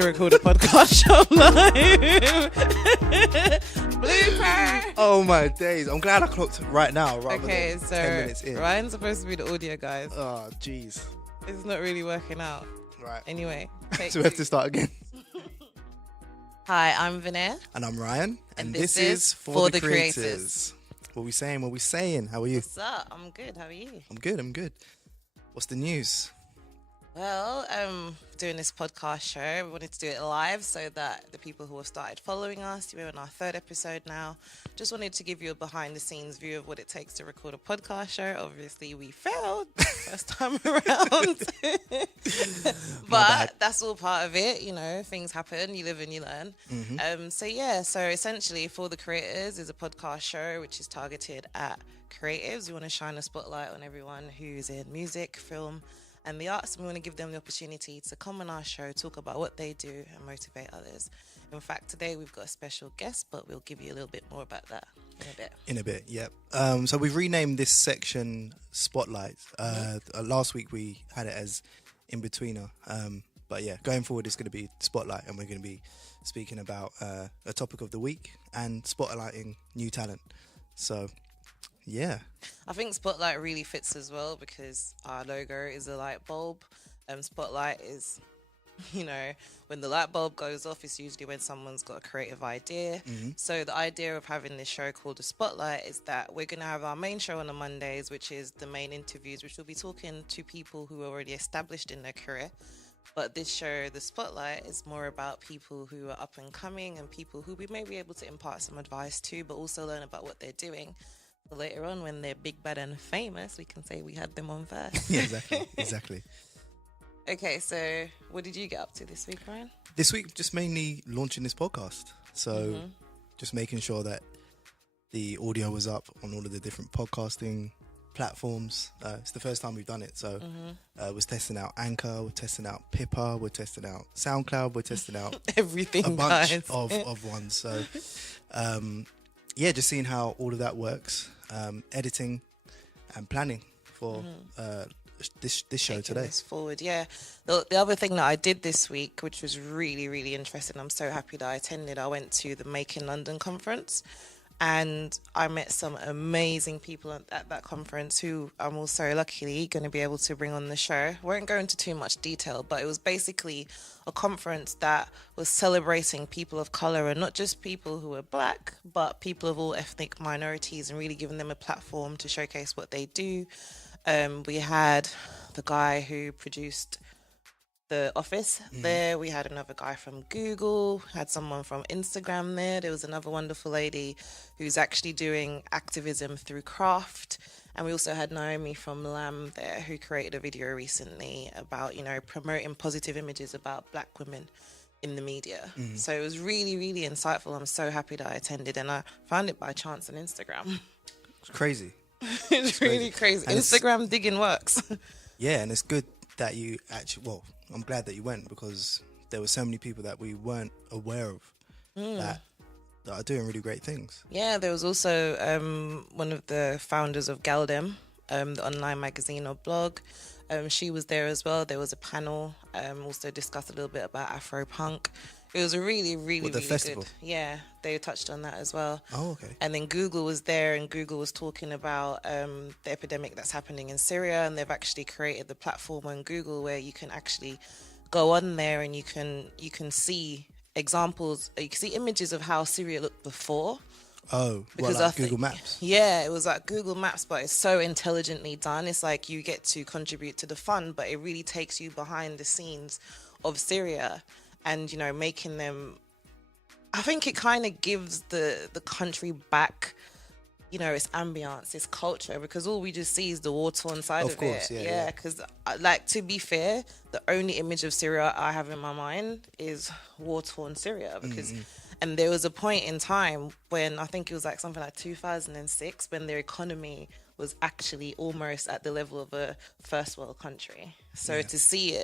to record a podcast show live. Blooper! Oh my days. I'm glad I clocked right now rather Okay, than so 10 minutes in. Ryan's supposed to be the audio guy. Oh, jeez. It's not really working out. Right. Anyway. So we have to start again. Hi, I'm Vernaire. And I'm Ryan. And this is For the Creators. What we saying? What we saying? How are you? What's up? I'm good. How are you? I'm good. What's the news? Well, doing this podcast show, we wanted to do it live so that the people who have started following us, we're on our third episode now, just wanted to give you a behind-the-scenes view of what it takes to record a podcast show. Obviously, we failed first time around. But that's all part of it, you know, things happen, you live and you learn. Mm-hmm. So essentially, For the Creators is a podcast show which is targeted at creatives. We want to shine a spotlight on everyone who's in music, film, and the arts, and we want to give them the opportunity to come on our show, talk about what they do and motivate others. In fact, today we've got a special guest, but we'll give you a little bit more about that in a bit. Yep. So we've renamed this section Spotlight. Last week we had it as In-Betweener. But yeah, going forward it's going to be Spotlight, and we're going to be speaking about a topic of the week and spotlighting new talent. So yeah. I think Spotlight really fits as well because our logo is a light bulb. Spotlight is, you know, when the light bulb goes off, it's usually when someone's got a creative idea. Mm-hmm. So the idea of having this show called The Spotlight is that we're going to have our main show on the Mondays, which is the main interviews, which will be talking to people who are already established in their career. But this show, The Spotlight, is more about people who are up and coming and people who we may be able to impart some advice to, but also learn about what they're doing. So later on, when they're big, bad, and famous, we can say we had them on first. Yeah, exactly. Okay, so what did you get up to this week, Ryan? This week, just mainly launching this podcast. So just making sure that the audio was up on all of the different podcasting platforms. It's the first time we've done it. So we're testing out Anchor, we're testing out Pippa, we're testing out SoundCloud, we're testing out everything, a bunch guys. of ones. So yeah, just seeing how all of that works, editing and planning for this show Taking today. This forward, yeah. The other thing that I did this week, which was really, really interesting, I'm so happy that I attended. I went to the Make in London conference, and I met some amazing people at that conference who I'm also luckily going to be able to bring on the show. Won't go into too much detail, but it was basically a conference that was celebrating people of colour, and not just people who are black, but people of all ethnic minorities, and really giving them a platform to showcase what they do. We had the guy who produced The Office there. We had another guy from Google, had someone from Instagram there. There was another wonderful lady who's actually doing activism through craft. And we also had Naomi from Lamb there, who created a video recently about, you know, promoting positive images about black women in the media. So it was really, really insightful. I'm so happy that I attended, and I found it by chance on Instagram. It's crazy. It's really crazy. And Instagram digging works. Yeah, and it's good that you actually, well, I'm glad that you went, because there were so many people that we weren't aware of that are doing really great things. Yeah, there was also one of the founders of Galdem, the online magazine or blog. She was there as well. There was a panel, also discussed a little bit about Afro-punk. It was a really, really, With the really festival? good. Yeah, they touched on that as well. Oh, okay. And then Google was there, and Google was talking about the epidemic that's happening in Syria, and they've actually created the platform on Google where you can actually go on there and you can see examples, you can see images of how Syria looked before. Oh, Because well, like I think- Google Maps. Yeah, it was like Google Maps, but it's so intelligently done. It's like you get to contribute to the fun, but it really takes you behind the scenes of Syria and, you know, making them... I think it kind of gives the country back, you know, its ambience, its culture, because all we just see is the war-torn side of course, it. yeah. Because, like, to be fair, the only image of Syria I have in my mind is war-torn Syria, because... And there was a point in time when I think it was like something like 2006 when their economy was actually almost at the level of a first world country. So to see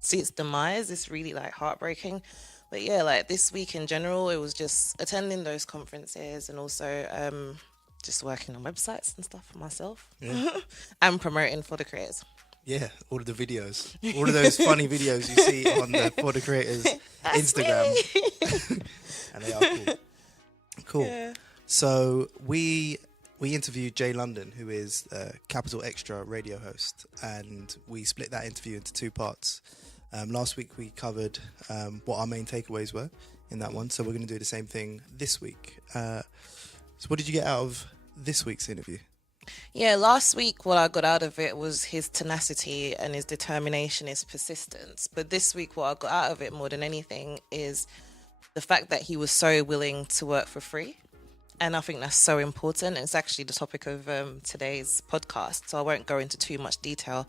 its demise, it's really like heartbreaking. But yeah, like this week in general, it was just attending those conferences and also just working on websites and stuff for myself and promoting For the Creators. Yeah, all of the videos. All of those funny videos you see on the For the Creators Instagram. And they are cool. Cool. Yeah. So we interviewed Jay London, who is a Capital Extra radio host, and we split that interview into two parts. Last week we covered what our main takeaways were in that one, so we're going to do the same thing this week. So what did you get out of this week's interview? Yeah, last week what I got out of it was his tenacity and his determination, his persistence. But this week what I got out of it more than anything is the fact that he was so willing to work for free. And I think that's so important. It's actually the topic of today's podcast, so I won't go into too much detail.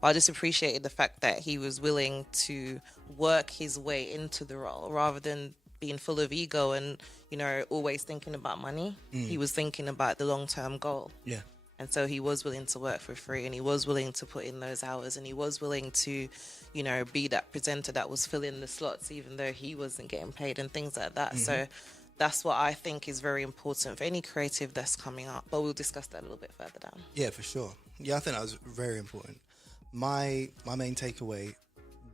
But I just appreciated the fact that he was willing to work his way into the role rather than being full of ego and, you know, always thinking about money. He was thinking about the long-term goal. Yeah. And so he was willing to work for free, and he was willing to put in those hours, and he was willing to, you know, be that presenter that was filling the slots even though he wasn't getting paid and things like that. So that's what I think is very important for any creative that's coming up. But we'll discuss that a little bit further down. Yeah, for sure. Yeah, I think that was very important. My main takeaway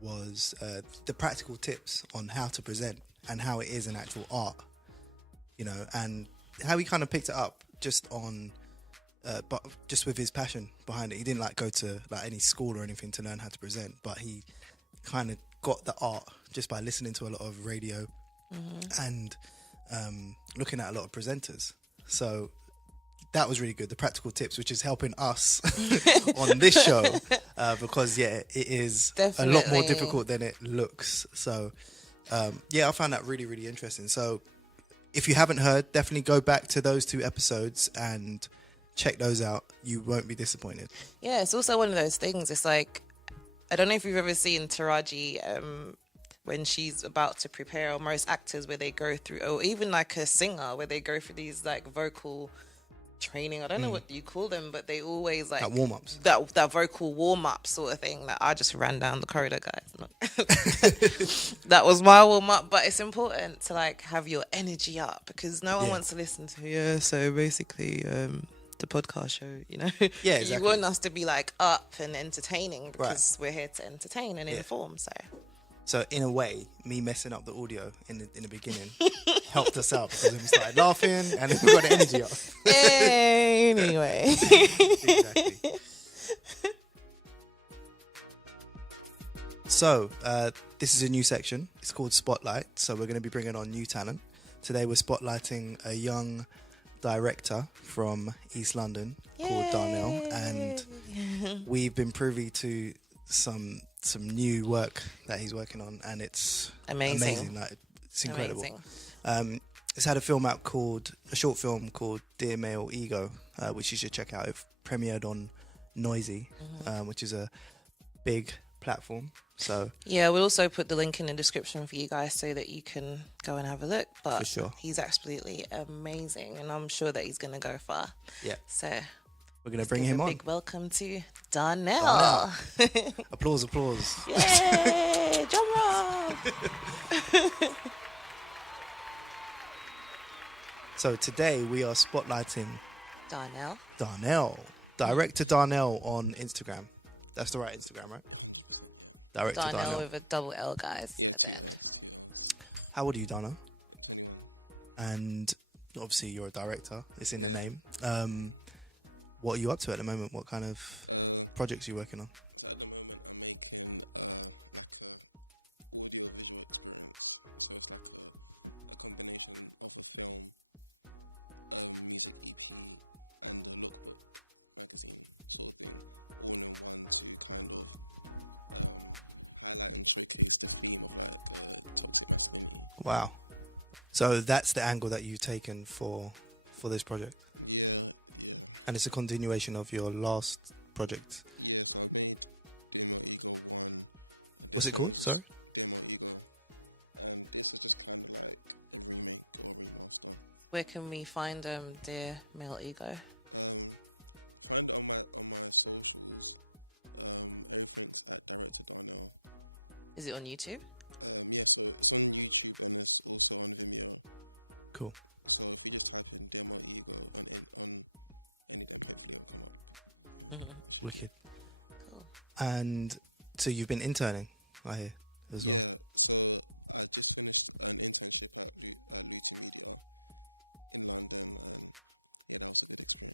was the practical tips on how to present and how it is an actual art, you know, and how he kind of picked it up just on, but just with his passion behind it. He didn't like go to like any school or anything to learn how to present, but he kind of got the art just by listening to a lot of radio and looking at a lot of presenters. So that was really good. The practical tips, which is helping us on this show, because it is Definitely a lot more difficult than it looks. So I found that really, really interesting. So if you haven't heard, definitely go back to those two episodes and check those out. You won't be disappointed. Yeah, it's also one of those things. It's like, I don't know if you've ever seen Taraji when she's about to prepare, or most actors where they go through, or even like a singer where they go through these like vocal training. I don't know what you call them, but they always like warm-ups. That vocal warm-up sort of thing that I just ran down the corridor, guys. That was my warm-up. But it's important to like have your energy up, because no one wants to listen to so basically the podcast show, you know. Yeah, exactly. You want us to be like up and entertaining, because we're here to entertain and inform. So in a way, me messing up the audio in the beginning helped us out, because then we started laughing and then we got the energy up. Anyway. Exactly. So this is a new section. It's called Spotlight. So we're going to be bringing on new talent. Today we're spotlighting a young director from East London called Darnell, and we've been privy to some new work that he's working on, and it's amazing. Like, it's incredible. It's had a short film called Dear Male Ego, which you should check out. It premiered on Noisy, which is a big platform. So yeah, we'll also put the link in the description for you guys so that you can go and have a look. But for sure, he's absolutely amazing, and I'm sure that he's going to go far. Yeah. So we're going to bring him on. Big welcome to Darnell. Applause. Yay! Drum roll! So today we are spotlighting Darnell. Director Darnell on Instagram. That's the right Instagram, right? Director Darnell with a double L, guys, at the end. How old are you, Darnell? And obviously you're a director. It's in the name. What are you up to at the moment? What kind of projects are you working on? Wow. So that's the angle that you've taken for this project. And it's a continuation of your last project. What's it called? Sorry? Where can we find Dear Male Ego? Is it on YouTube? Cool. Wicked. Cool. And so you've been interning, I hear, as well.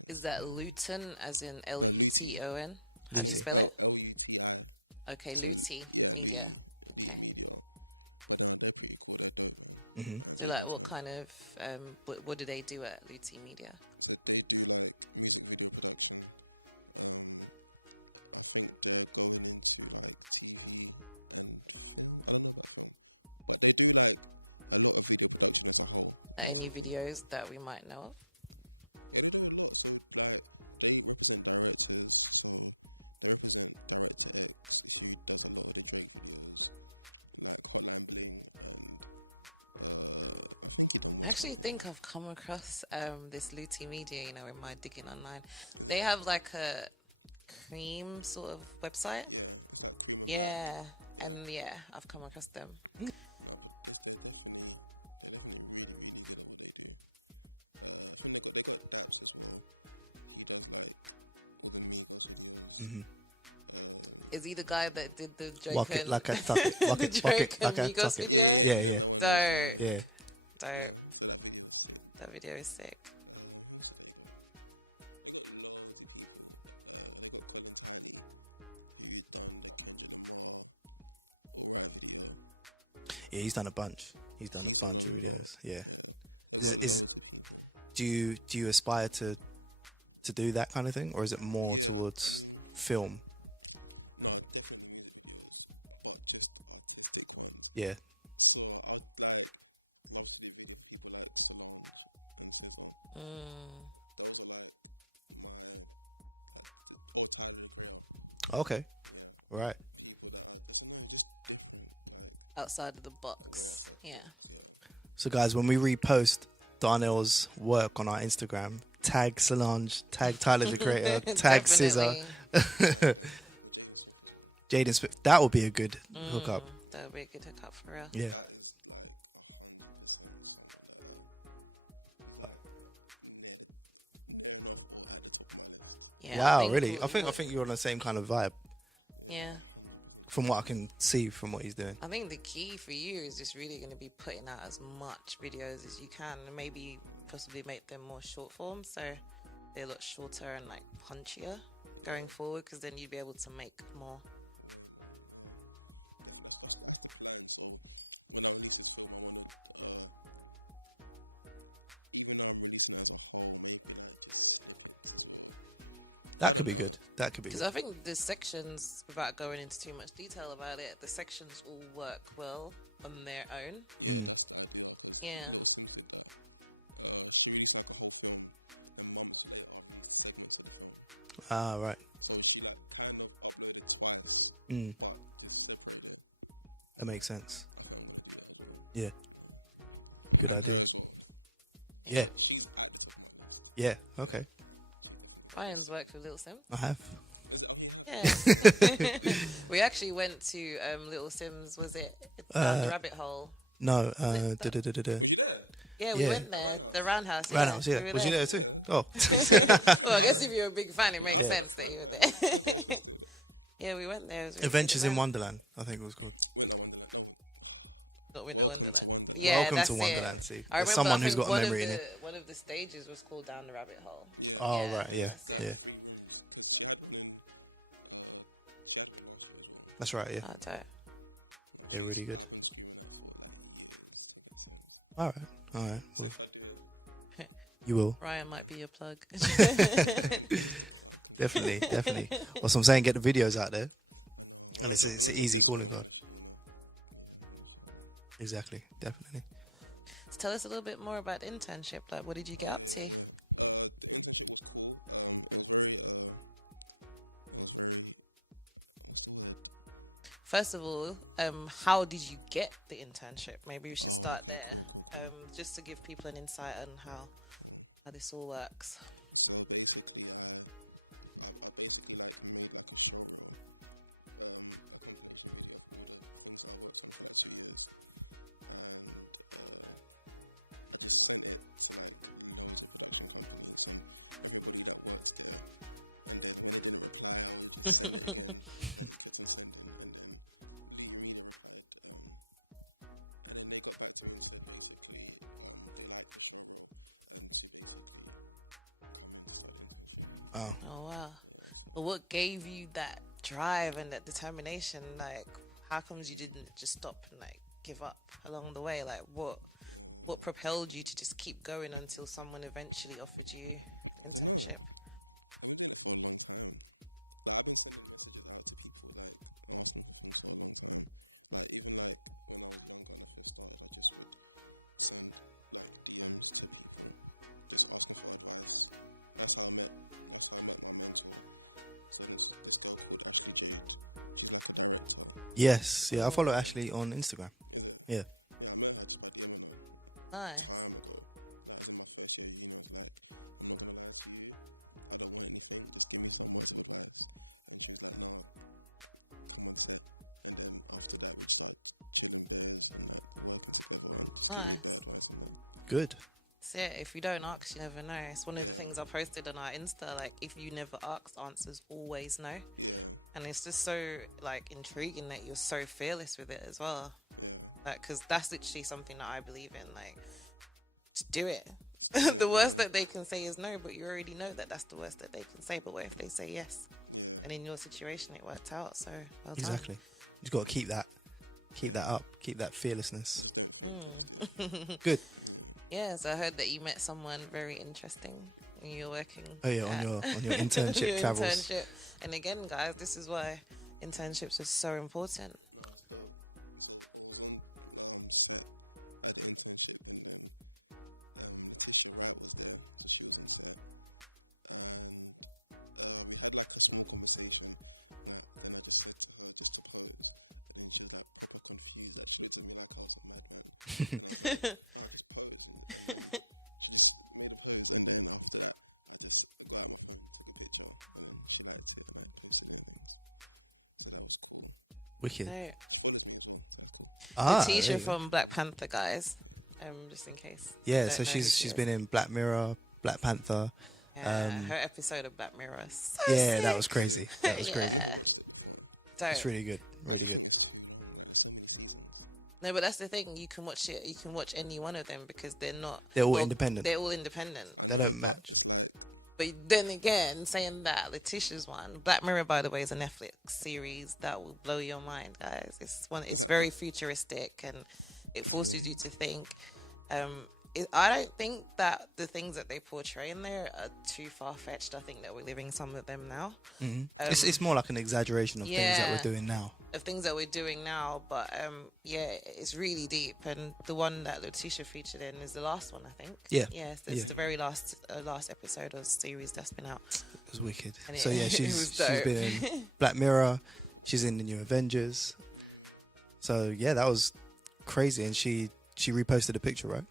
Is that Luton, as in Luton? How do you Lucy. spell it? Okay, Luty Media. Okay. Hmm. So, like, what kind of what do they do at Luty Media? Any videos that we might know of? I actually think I've come across this Luty Media, in my digging online. They have like a cream sort of website. Yeah. And yeah, I've come across them. Hmm. Is he the guy that did the Walk Drake it and like I tuck it. Walk the it, walk Drake it like and I tuck Migos it. video? Yeah, yeah, Dope. yeah. Dope. That video is sick. Yeah, he's done a bunch. He's done a bunch of videos. Yeah. Is do you aspire to do that kind of thing, or is it more towards film? Yeah. Mm. Okay. Right. Outside of the box. Yeah. So, guys, when we repost Darnell's work on our Instagram, tag Solange, tag Tyler the Creator, tag Scissor, Definitely. Jaden Smith. That would be a good hookup. That would be a good hookup for real. Yeah. Yeah, Wow, think really? w- I think you're on the same kind of vibe Yeah. from what I can see from what he's doing. I think the key for you is just really going to be putting out as much videos as you can, and maybe possibly make them more short form so they look shorter and like punchier going forward, because then you'd be able to make more. That could be good. That could be Because good. I think the sections, without going into too much detail about it, the sections all work well on their own. Mm. Yeah. Ah, right. Mm. That makes sense. Yeah. Good idea. Yeah. Yeah. Okay. Ryan's worked with Little Sim. I have. Yeah. We actually went to Little Sim's, was it down the rabbit hole? No. it that? Da-da-da-da-da. Yeah, we Yeah. went there. The Roundhouse. Roundhouse, yeah. We were Was you there too? Oh. Well, I guess if you're a big fan, it makes Yeah. sense that you were there. Yeah, we went there. It was really Adventures good in event. Wonderland, I think it was called. Not Winter Wonderland. Yeah, Welcome that's to it. Wonderland, see. I There's remember, someone I who's think got a memory in it. one of the stages was called Down the Rabbit Hole. Oh, Yeah, right, yeah, that's it. yeah. That's right, yeah. Oh, dope. Yeah, really good. All right. Well, you will. Ryan might be your plug. Definitely. Well, so I'm saying get the videos out there. And it's an easy calling card. Exactly, definitely. So tell us a little bit more about the internship. Like, what did you get up to? First of all, how did you get the internship? Maybe we should start there, just to give people an insight on how this all works. Oh, Oh wow. But what gave you that drive and that determination? Like, how comes you didn't just stop and like give up along the way? Like, what propelled you to just keep going until someone eventually offered you an internship? yes, yeah. I Mm, follow Ashley on Instagram. Yeah, nice, nice. good. So yeah, if you don't ask, you never know. It's one of the things I posted on our Insta. Like, if you never ask, answers always no. And it's just so like intriguing that you're so fearless with it as well. Like, because that's literally something that I believe in. Like, just do it. The worst that they can say is no, but you already know that that's the worst that they can say. But what if they say yes? And in your situation, it worked out. So well done. Exactly. You've got to keep that up, keep that fearlessness. Good. Yeah, so I heard that you met someone very interesting when you were working. Oh yeah, on your internship your travels. internship. And again, guys, this is why internships are so important. Wicked. No, Ah, there Letitia you go. from Black Panther, guys. Just in case. you Yeah, don't so know who she she's is. been in Black Mirror, Black Panther. Yeah, her episode of Black Mirror is so Yeah, that sick. was crazy. That was crazy. Yeah. So It's really good. Really good. no, but that's the thing. You can watch it. You can watch any one of them because they're not. They're all well, independent. They're all independent. They don't match. But then again, saying that, Letitia's one, Black Mirror, by the way, is a Netflix series that will blow your mind, guys. It's one. It's very futuristic and it forces you to think. I don't think that the things that they portray in there are too far fetched. I think that we're living some of them now. It's more like an exaggeration of things that yeah. we're doing now. Of things that we're doing now, but yeah, it's really deep. And the one that Letitia featured in is the last one, I think. Yeah. Yes, it's Yeah. the very last episode of the series that's been out. It was wicked. And So yeah, it she's was she's dope. been in Black Mirror. She's in the new Avengers. So yeah, that was crazy. And she reposted a picture, right?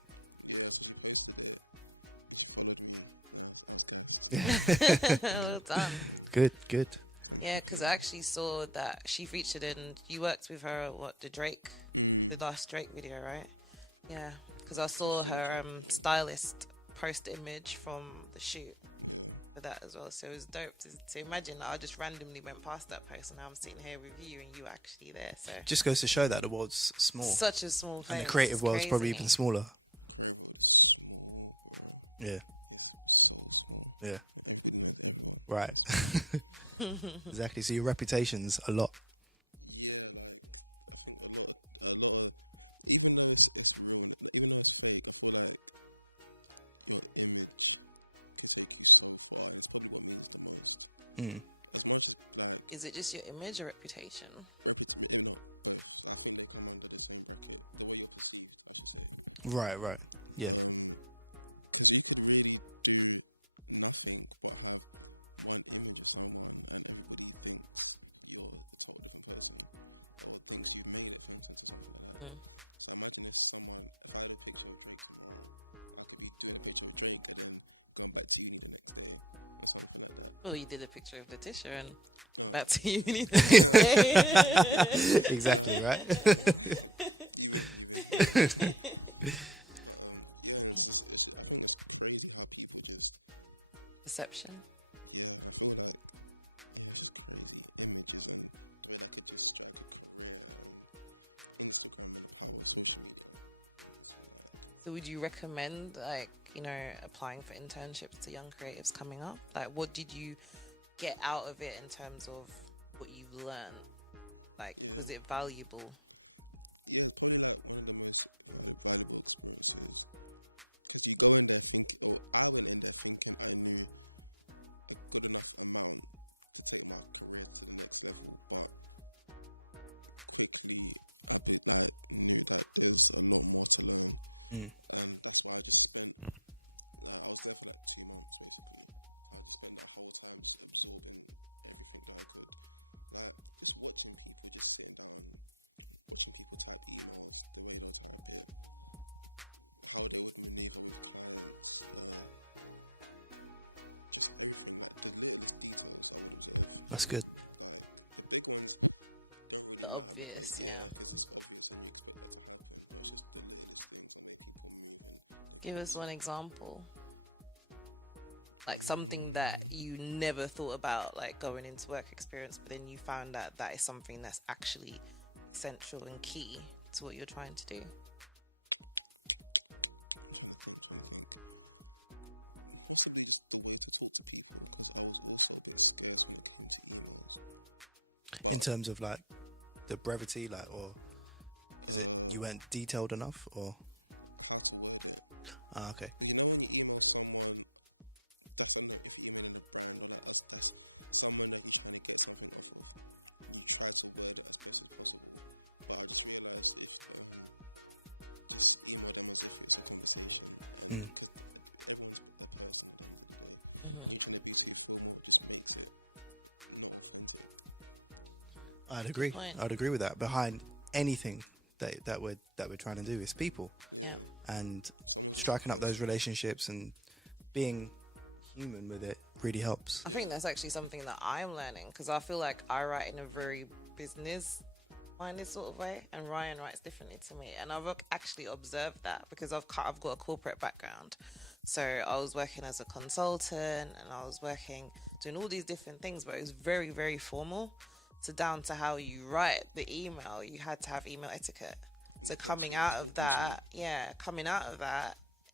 Well done. Good, good. Yeah, because I actually saw that she featured in. You worked with her. The last Drake video, right? Yeah, because I saw her stylist post image from the shoot for that as well. So it was dope to imagine that I just randomly went past that post and now I'm sitting here with you and you were actually there. So Just goes to show that the world's small. such a small thing. And the creative world's probably even smaller. Yeah. Yeah. Right. Exactly. So your reputation's a lot. Mm. Is it just your image or reputation? Right, right. Yeah. Mm. Well, you did a picture of Letitia and back to uni. Exactly, right? Perception. So would you recommend like applying for internships to young creatives coming up? Like, what did you get out of it in terms of what you've learned? Like, was it valuable? Mm. That's good. The obvious, yeah. Give us one example. Like something that you never thought about, like going into work experience, but then you found out that is something that's actually essential and key to what you're trying to do. In terms of like the brevity, like, or is it you weren't detailed enough, or? Ah, okay. Mm. Hmm. I'd agree. Point. I'd agree with that. Behind anything that we're trying to do is people, Yeah. and striking up those relationships and being human with it really helps. I think that's actually something that I'm learning because I feel like I write in a very business minded sort of way, and Ryan writes differently to me. And I've actually observed that because I've got a corporate background. So I was working as a consultant and I was working doing all these different things, but it was very, very formal. So down to how you write the email, you had to have email etiquette. So coming out of that,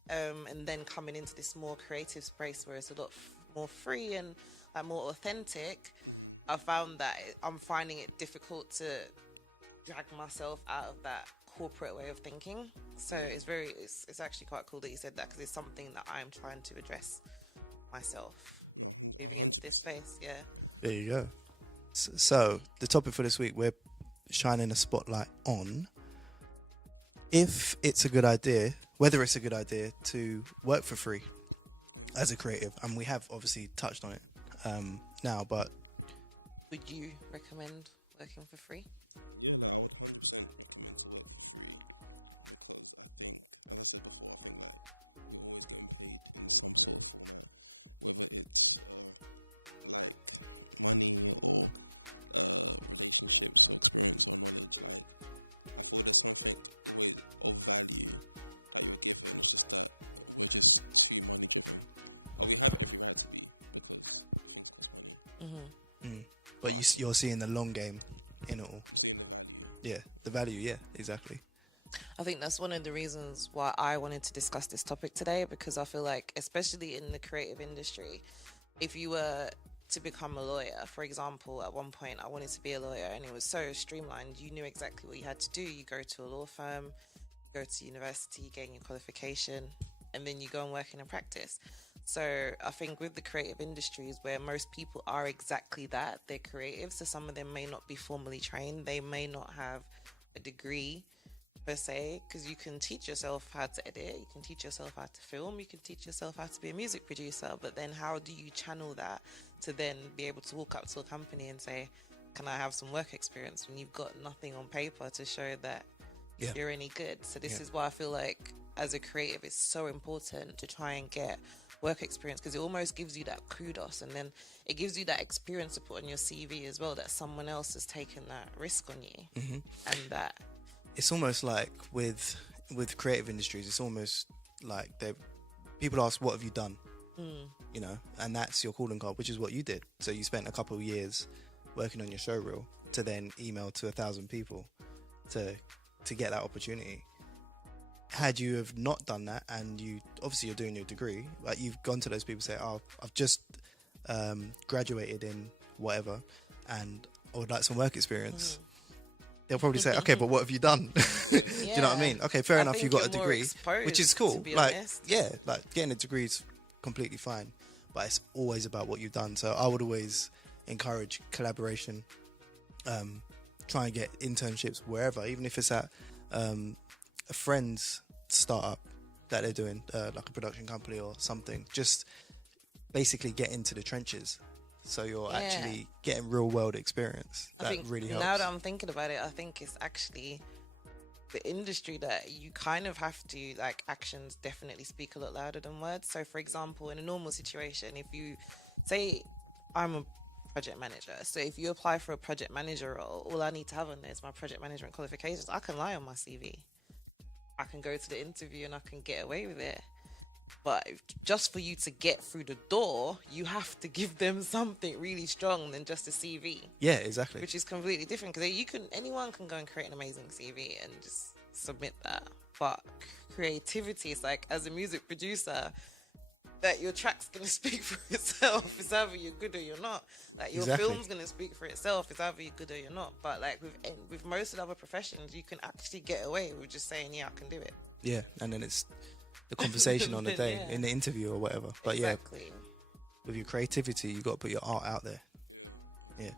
and then coming into this more creative space where it's a lot more free and like more authentic, I found that I'm finding it difficult to drag myself out of that corporate way of thinking. So it's actually quite cool that you said that because it's something that I'm trying to address myself moving into this space. Yeah. There you go. So the topic for this week, we're shining a spotlight on if it's a good idea, whether it's a good idea to work for free as a creative, and we have obviously touched on it now, but Would you recommend working for free? Mm-hmm. but you're seeing the long game in it all. Yeah, the value. Yeah, exactly. I think that's one of the reasons why I wanted to discuss this topic today because I feel like, especially in the creative industry, if you were to become a lawyer, for example, at one point I wanted to be a lawyer and it was so streamlined. You knew exactly what you had to do. You go to a law firm, go to university, gain your qualification, and then you go and work in a practice. So I think with the creative industries where most people are exactly that, they're creative. So some of them may not be formally trained. They may not have a degree per se, because you can teach yourself how to edit, you can teach yourself how to film, you can teach yourself how to be a music producer, but then how do you channel that to then be able to walk up to a company and say, can I have some work experience, when you've got nothing on paper to show that Yeah. you're any good? So this Yeah. is why I feel like as a creative it's so important to try and get work experience, because it almost gives you that kudos, and then it gives you that experience to put on your CV as well, that someone else has taken that risk on you. And that It's almost like with creative industries, it's almost like people ask, what have you done? You know, and that's your calling card, which is what you did. So you spent a couple of years working on your show reel to then email to 1,000 people to get that opportunity. had you have not done that, and you obviously you're doing your degree, like you've gone to those people and say, "Oh, I've just graduated in whatever, and I would like some work experience." They'll probably say, "Okay, but what have you done?" Do you know what I mean? Okay, fair I enough, you think got a you're more degree, which is exposed, cool. to be Like, honest. yeah, like getting a degree is completely fine, but it's always about what you've done. So I would always encourage collaboration. Try and get internships wherever, even if it's at a friend's startup that they're doing, like a production company or something. Just basically get into the trenches, so you're actually getting real world experience. I That think really helps. now that I'm thinking about it, I think it's actually the industry that you kind of have to, like, actions definitely speak a lot louder than words. So for example, in a normal situation, if you say I'm a project manager, so if you apply for a project manager role, all I need to have on there is my project management qualifications. I can lie on my CV, I can go to the interview and I can get away with it. But just for you to get through the door, you have to give them something really strong than just a CV. Yeah, exactly. Which is completely different, because anyone can go and create an amazing CV and just submit that. But creativity is like, as a music producer, that your track's gonna speak for itself. It's either you're good or you're not. Like your film's gonna speak for itself. It's either you're good or you're not. But like with most of the other professions, you can actually get away with just saying, yeah, I can do it. Yeah, and then it's the conversation on the day in the interview or whatever. But exactly. yeah, with your creativity, you got to put your art out there. Yeah.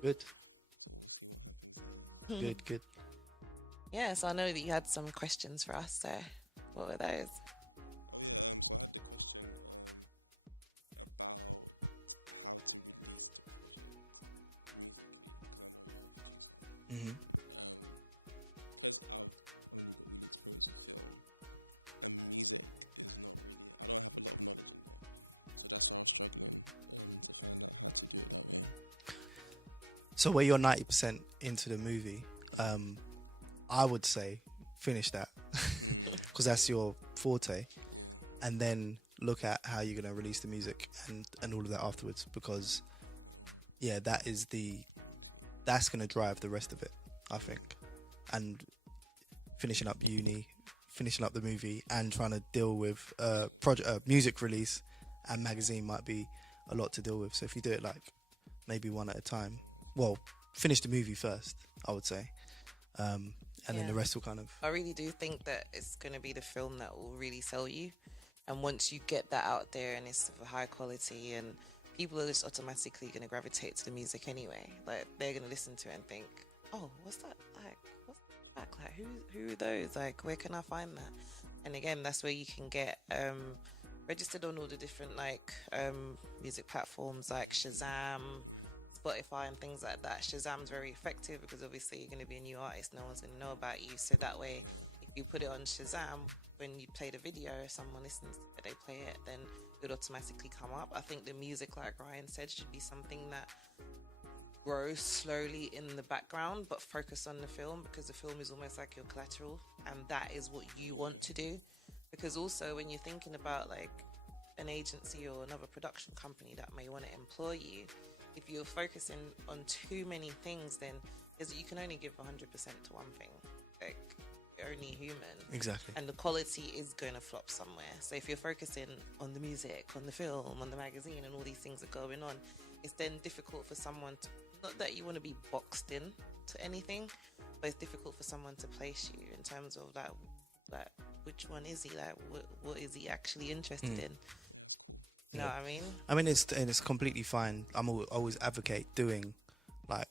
Good. Good. Yeah, so I know that you had some questions for us. So what were those? Mm-hmm. So where you're 90% into the movie, I would say finish that because that's your forte, and then look at how you're going to release the music and all of that afterwards, because yeah, that's going to drive the rest of it, I think. And finishing up uni, finishing up the movie, and trying to deal with music release and magazine might be a lot to deal with. So if you do it like maybe one at a time, well, finish the movie first, I would say, and then the rest will kind of... I really do think that it's going to be the film that will really sell you. And once you get that out there and it's of high quality, and people are just automatically going to gravitate to the music anyway. Like, they're going to listen to it and think, oh, what's that? Like, what's that? Like, who are those? Like, where can I find that? And again, that's where you can get registered on all the different, like, music platforms like Shazam, Spotify and things like that. Shazam's very effective because obviously you're going to be a new artist, no one's going to know about you. So that way, if you put it on Shazam, when you play the video, someone listens to it, they play it, then it would automatically come up. I think the music, like Ryan said, should be something that grows slowly in the background, but focus on the film, because the film is almost like your collateral, and that is what you want to do. Because also when you're thinking about like an agency or another production company that may want to employ you, if you're focusing on too many things, then you can only give 100% to one thing. Like, you're only human. Exactly. And the quality is going to flop somewhere. So if you're focusing on the music, on the film, on the magazine, and all these things are going on, it's then difficult for someone to, not that you want to be boxed in to anything, but it's difficult for someone to place you in terms of like which one is he, like what is he actually interested in? You know what I mean? I mean, it's completely fine. I'm always advocate doing, like,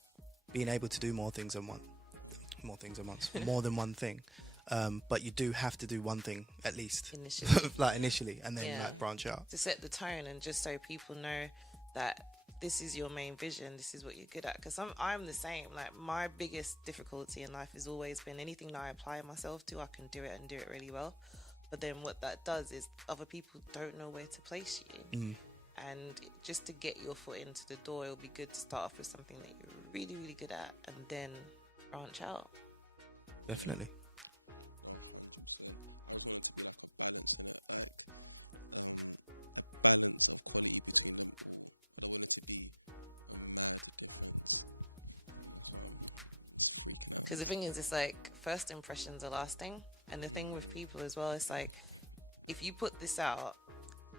being able to do more things at once, more than one thing. But you do have to do one thing at least, initially, and then like branch out to set the tone, and just so people know that this is your main vision, this is what you're good at. Because I'm the same. Like, my biggest difficulty in life has always been anything that I apply myself to, I can do it and do it really well. But then what that does is other people don't know where to place you. And just to get your foot into the door, it'll be good to start off with something that you're really, really good at, and then branch out. Definitely. Because the thing is, it's like first impressions are lasting. And the thing with people as well, it's like if you put this out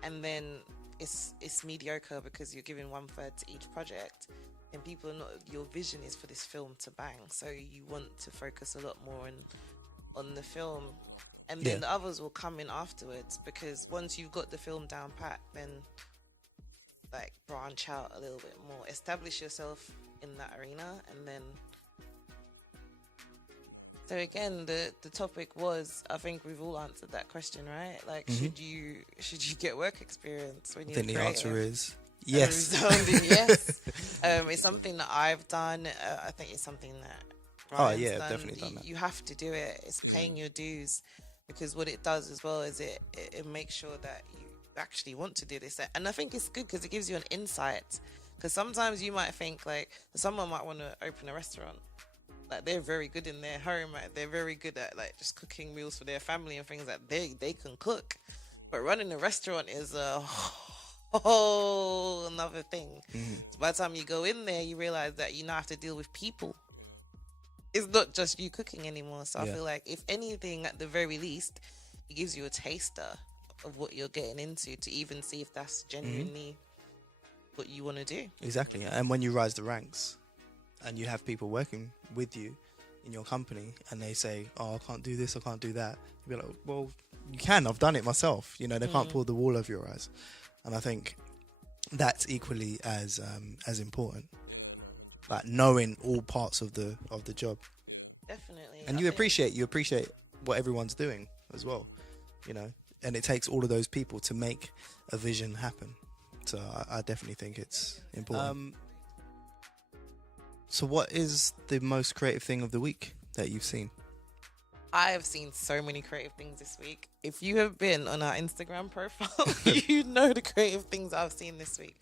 and then it's mediocre because you're giving 1/3 to each project, then people are not. Your vision is for this film to bang, so you want to focus a lot more on the film, and then the others will come in afterwards. Because once you've got the film down pat, then like branch out a little bit more, establish yourself in that arena, and then. So again, the topic was, I think we've all answered that question, right? Like, should you get work experience when you're I think creative? the answer is yes. A resounding yes. It's something that I've done. I think it's something that Ryan's done. Definitely done that. You have to do it. It's paying your dues, because what it does as well is it makes sure that you actually want to do this. And I think it's good because it gives you an insight. Because sometimes you might think like someone might want to open a restaurant. Like they're very good in their home, like they're very good at like just cooking meals for their family and things like they can cook. But running a restaurant is a whole another thing. So by the time you go in there, you realize that you now have to deal with people. It's not just you cooking anymore. So I feel like if anything, at the very least, it gives you a taster of what you're getting into to even see if that's genuinely what you want to do. Exactly. And when you rise the ranks and you have people working with you in your company and they say, oh, I can't do this, I can't do that, you'll be like, well, you can. I've done it myself. You know, they can't pull the wool over your eyes. And I think that's equally as important. Like knowing all parts of the job. Definitely. And you appreciate what everyone's doing as well, you know. And it takes all of those people to make a vision happen. So I definitely think it's important. So what is the most creative thing of the week that you've seen? I have seen so many creative things this week. If you have been on our Instagram profile, you know the creative things I've seen this week.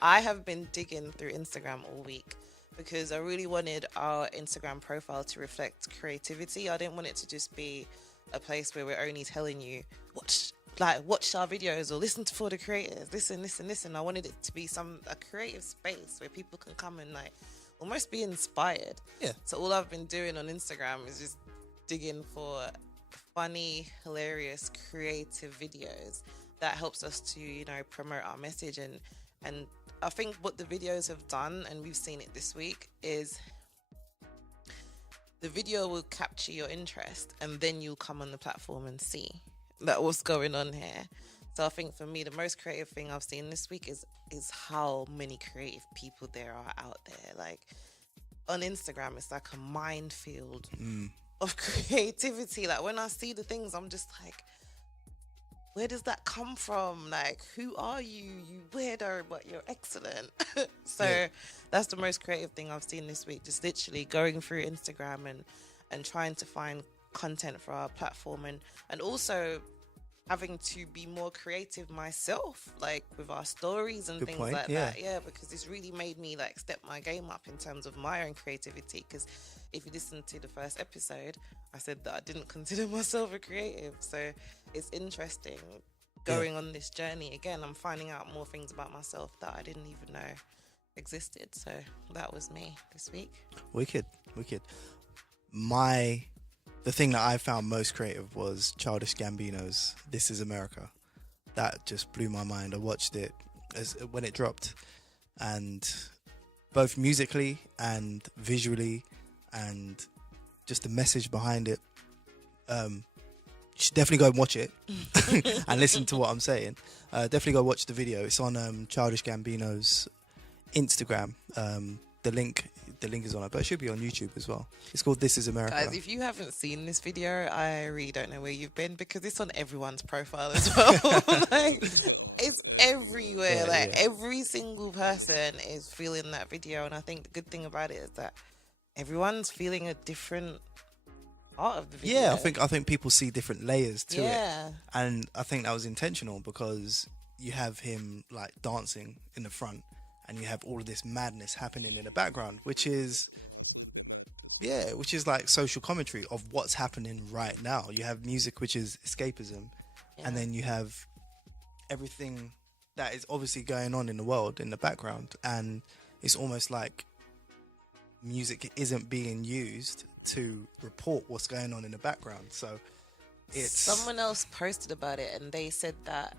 I have been digging through Instagram all week because I really wanted our Instagram profile to reflect creativity. I didn't want it to just be a place where we're only telling you, watch our videos or listen to For the Creators, listen. I wanted it to be a creative space where people can come and like almost be inspired. Yeah. So all I've been doing on Instagram is just digging for funny, hilarious, creative videos that helps us to, you know, promote our message. And I think what the videos have done, and we've seen it this week, is the video will capture your interest and then you'll come on the platform and see that what's going on here. So I think for me, the most creative thing I've seen this week is how many creative people there are out there. Like on Instagram, it's like a minefield of creativity. Like when I see the things, I'm just like, where does that come from? Like, who are you? You weirdo, but you're excellent. So that's the most creative thing I've seen this week. Just literally going through Instagram and trying to find content for our platform and also having to be more creative myself, like with our stories and things like that. Yeah, because it's really made me like step my game up in terms of my own creativity. Because if you listen to the first episode, I said that I didn't consider myself a creative. So it's interesting going on this journey. Again, I'm finding out more things about myself that I didn't even know existed. So that was me this week. Wicked. The thing that I found most creative was Childish Gambino's This Is America. That just blew my mind. I watched it when it dropped, and both musically and visually and just the message behind it. You should definitely go and watch it and listen to what I'm saying. Definitely go watch the video. It's on Childish Gambino's Instagram. The link is on it, but it should be on YouTube as well. It's called This Is America. Guys, if you haven't seen this video, I really don't know where you've been, because it's on everyone's profile as well. Like, it's everywhere. Every single person is feeling that video, and I think the good thing about it is that everyone's feeling a different part of the video. Yeah, I think people see different layers to it, and I think that was intentional, because you have him like dancing in the front, and you have all of this madness happening in the background, which is like social commentary of what's happening right now. You have music, which is escapism, and then you have everything that is obviously going on in the world in the background, and it's almost like music isn't being used to report what's going on in the background. So it's Someone else posted about it, and they said that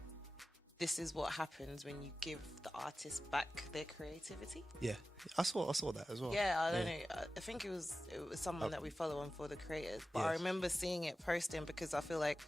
this is what happens when you give the artist back their creativity. yeah. I saw that as well. Yeah, I don't know. I think it was someone that we follow on For the Creators. But I Yes. remember seeing it posting because I feel like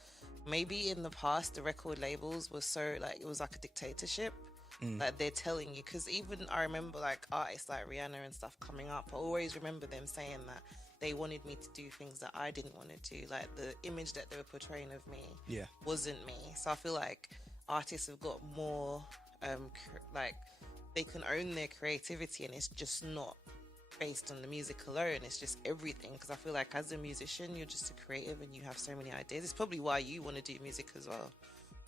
maybe in the past the record labels were so like it was like a dictatorship. Like they're telling you, because even I remember like artists like Rihanna and stuff coming up. I always remember them saying that they wanted me to do things that I didn't want to do. Like the image that they were portraying of me Yeah. wasn't me. So I feel like artists have got more like they can own their creativity, and it's just not based on the music alone. It's just everything, because I feel like as a musician you're just a creative and you have so many ideas. It's probably why you want to do music as well,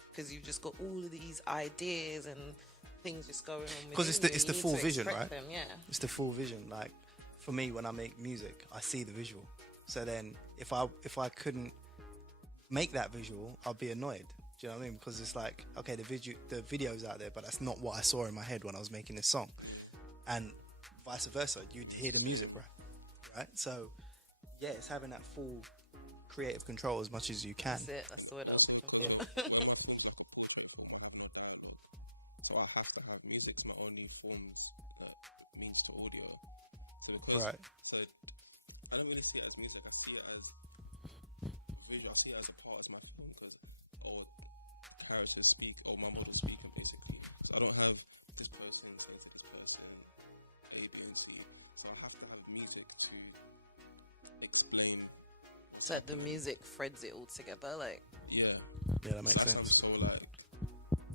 because you've just got all of these ideas and things just going on Because within it's you. the You full need to vision, express right? them, yeah. It's the full vision. Like for me, when I make music, I see the visual. So then if I couldn't make that visual, I'd be annoyed. Do you know what I mean? Because it's like, okay, the video's out there, but that's not what I saw in my head when I was making this song. And vice versa, you'd hear the music, right? So yeah, it's having that full creative control as much as you can. That's it. That's the word I was looking for. Yeah. So I have to have music's my only means to audio. So because Right. so I don't really see it as music. I see it as visual. I see it as a part of my film, because characters speak or mumble the speaker basically. So I don't have this person saying to this person A, B, and C. So I have to have music to explain. So the music threads it all together, like. Yeah. Yeah, that makes So sense. I'm so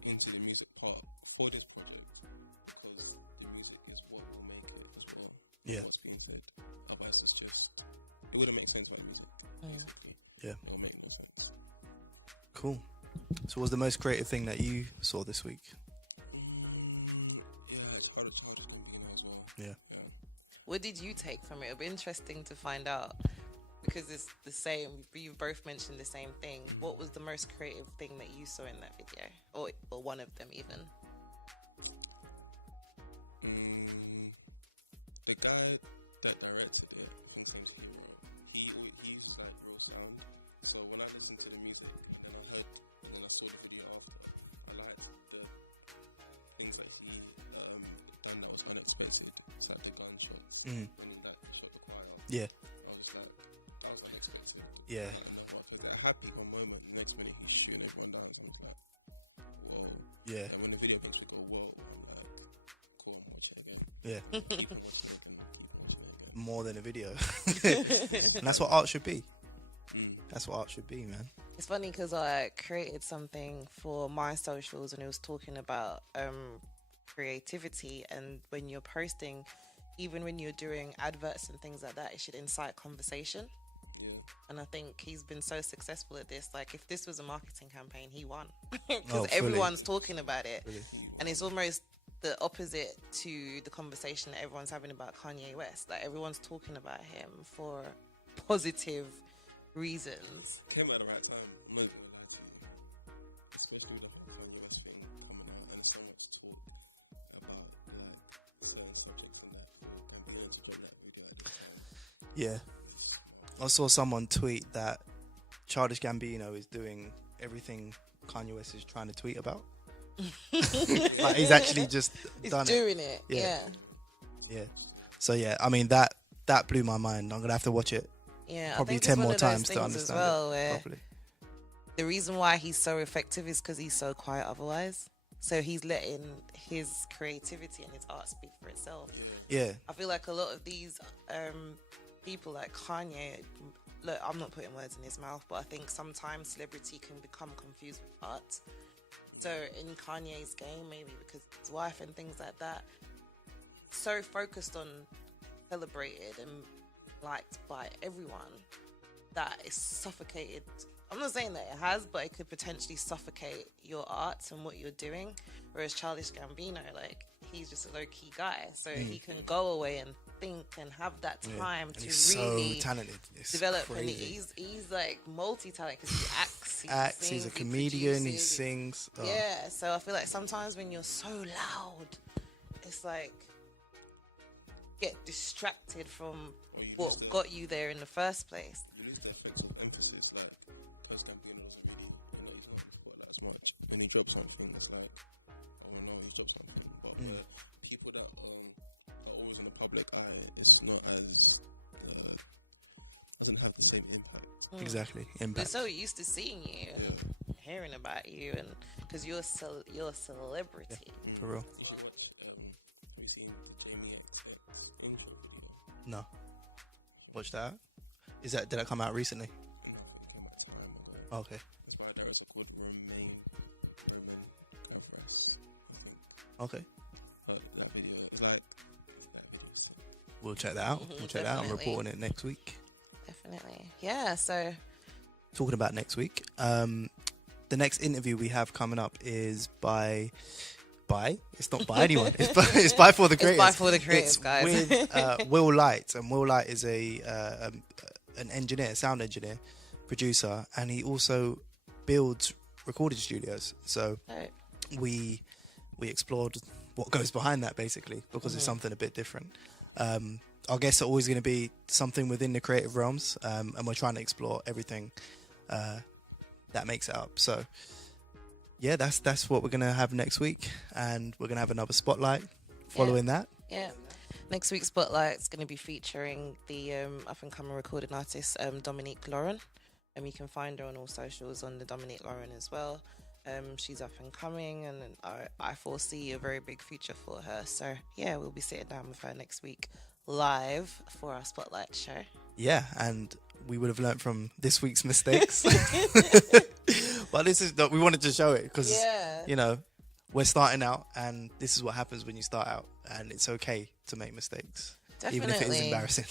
into the music part for this project, because the music is what will make it as well. Yeah. What's being said. Otherwise, it wouldn't make sense without music. Basically. Yeah. It'll make no sense. Cool. So what's the most creative thing that you saw this week? Yeah, childish Gambino as well. Yeah. What did you take from it? It'll be interesting to find out, because it's the same. You both mentioned the same thing. What was the most creative thing that you saw in that video, or one of them even? The guy that directed it, I think his name's Hero, he uses like real sound. So when I listened to the music and then I saw the video after, I liked the things that he done that was unexpected. It's like the gunshots and that shot the choir. Yeah. I was like, that was unexpected. Yeah. And then I think that happy one moment, the next minute he's shooting everyone down. So I'm just like, whoa. Yeah. And when the video comes, we go, whoa. I'm like, cool, I'm watching it again. Yeah. Keep on watching it again. Keep on watching it again. More than a video. And that's what art should be. That's what art should be, man. It's funny because I created something for my socials, and it was talking about creativity, and when you're posting, even when you're doing adverts and things like that, it should incite conversation. Yeah. And I think he's been so successful at this. Like, if this was a marketing campaign, he won. Oh, Because fully. everyone's talking about it. Really. And it's almost the opposite to the conversation that everyone's having about Kanye West. Like, everyone's talking about him for positive reasons. Came at the right time. I'm not gonna lie to you. Especially with the whole Kanye West thing coming out, and so much talk about like certain subjects and that. And being able to drop that video like this. Yeah. I saw someone tweet that Childish Gambino is doing everything Kanye West is trying to tweet about. Like he's actually just He's done doing it. Yeah. Yeah. Yeah. So yeah, I mean that blew my mind. I'm gonna have to watch it Yeah. probably I think 10 it's one more of those times to things understand as well, it where properly. the reason why he's so effective is because he's so quiet otherwise. So he's letting his creativity and his art speak for itself. Yeah. I feel like a lot of these people like Kanye, look, I'm not putting words in his mouth, but I think sometimes celebrity can become confused with art. So in Kanye's game, maybe because his wife and things like that, so focused on celebrated and liked by everyone that it's suffocated. I'm not saying that it has, but it could potentially suffocate your art and what you're doing. Whereas Childish Gambino, like, he's just a low-key guy, so he can go away and think and have that time And to he's really so talented. It's develop. And crazy. he's like multi-talented because he acts, Acts, he's a sings, he comedian, he produces, sings. Oh. Yeah, so I feel like sometimes when you're so loud, it's like get distracted from Or you what lose the- got you there in the first place. You lose the effective emphasis, like, Coach Gambino was really, he's not got that as much. When he drops something, it's like, oh no, he's dropped something. But people that are always in the public eye, it's not as, doesn't have the same impact. Exactly. We're Impact. so used to seeing you and hearing about you, and because you're a celebrity. For real. You should watch, have you seen the Jamie XX intro video? No. Watch that. Did that come out recently? I think it came out time ago. Okay. It's by a director called Romain Gavras, I think. Okay. That video, it's like, that video is sick. We'll check that out. We'll check that out. I'm Definitely. reporting it next week. Definitely. Yeah. So Talking about next week, the next interview we have coming up is by. It's not by anyone. It's by For the Creators. it's by For the Creators, It's guys. with Will Light, and Will Light is an engineer, sound engineer, producer, and he also builds recording studios. So Right. we explored what goes behind that, basically, because it's something a bit different. Our guests are always going to be something within the creative realms, and we're trying to explore everything that makes it up. So yeah, that's what we're going to have next week, and we're going to have another spotlight following that. Yeah. Next week's Spotlight's going to be featuring the up-and-coming recording artist Dominique Lauren. You can find her on all socials on the Dominique Lauren as well. She's up-and-coming, and I foresee a very big future for her. So, yeah, we'll be sitting down with her next week live for our Spotlight show. Yeah, and we would have learned from this week's mistakes. But we wanted to show it because, Yeah. we're starting out, and this is what happens when you start out, and it's okay to make mistakes, even if it is Definitely. embarrassing.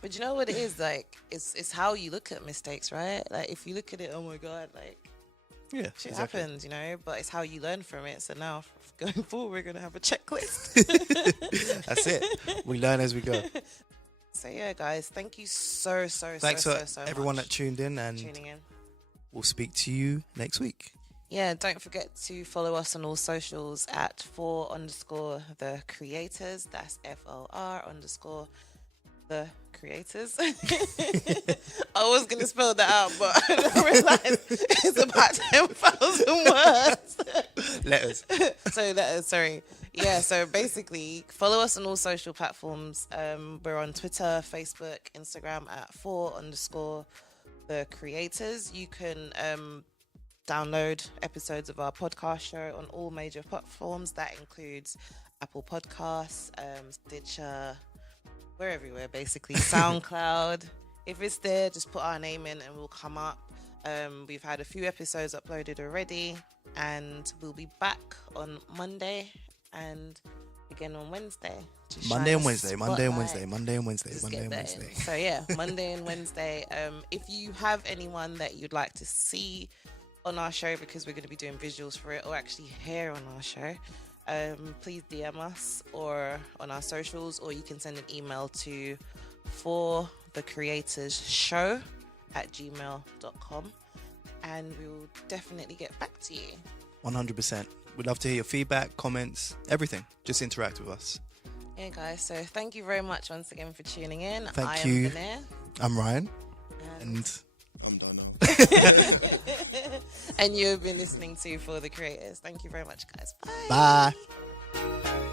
But you know what it is? Like, it's how you look at mistakes, right? Like, if you look at it, oh my God, like, Yeah, shit exactly. happens, but it's how you learn from it. So now, going forward, we're going to have a checklist. That's it. We learn as we go. So, yeah, guys, thank you so Thanks for everyone much that tuned in, and tuning in. we'll speak to you next week. Yeah, don't forget to follow us on all socials at @for_the_creators. That's FOR_the creators. I was going to spell that out, but I realized it's about 10,000 words. Letters. Sorry. Yeah, so basically, follow us on all social platforms. We're on Twitter, Facebook, Instagram at @for_the_creators. You can download episodes of our podcast show on all major platforms. That includes Apple Podcasts, Stitcher. We're everywhere, basically. SoundCloud. If it's there, just put our name in and we'll come up. We've had a few episodes uploaded already, and we'll be back on Monday and again on Wednesday. to Monday shine and a Wednesday, Monday and Wednesday, spotlight. Monday and Wednesday, Just Monday get and that Wednesday. in. So yeah, Monday and Wednesday. If you have anyone that you'd like to see on our show, because we're going to be doing visuals for it, or actually hear on our show, please DM us or on our socials, or you can send an email to forthecreatorsshow@gmail.com, and we will definitely get back to you. 100%. We'd love to hear your feedback, comments, everything. Just interact with us. Yeah, guys. So thank you very much once again for tuning in. Thank I you. am Vernaire. I'm Ryan, And and I'm done now. and you've been listening to For the Creators. Thank you very much, guys. Bye. bye.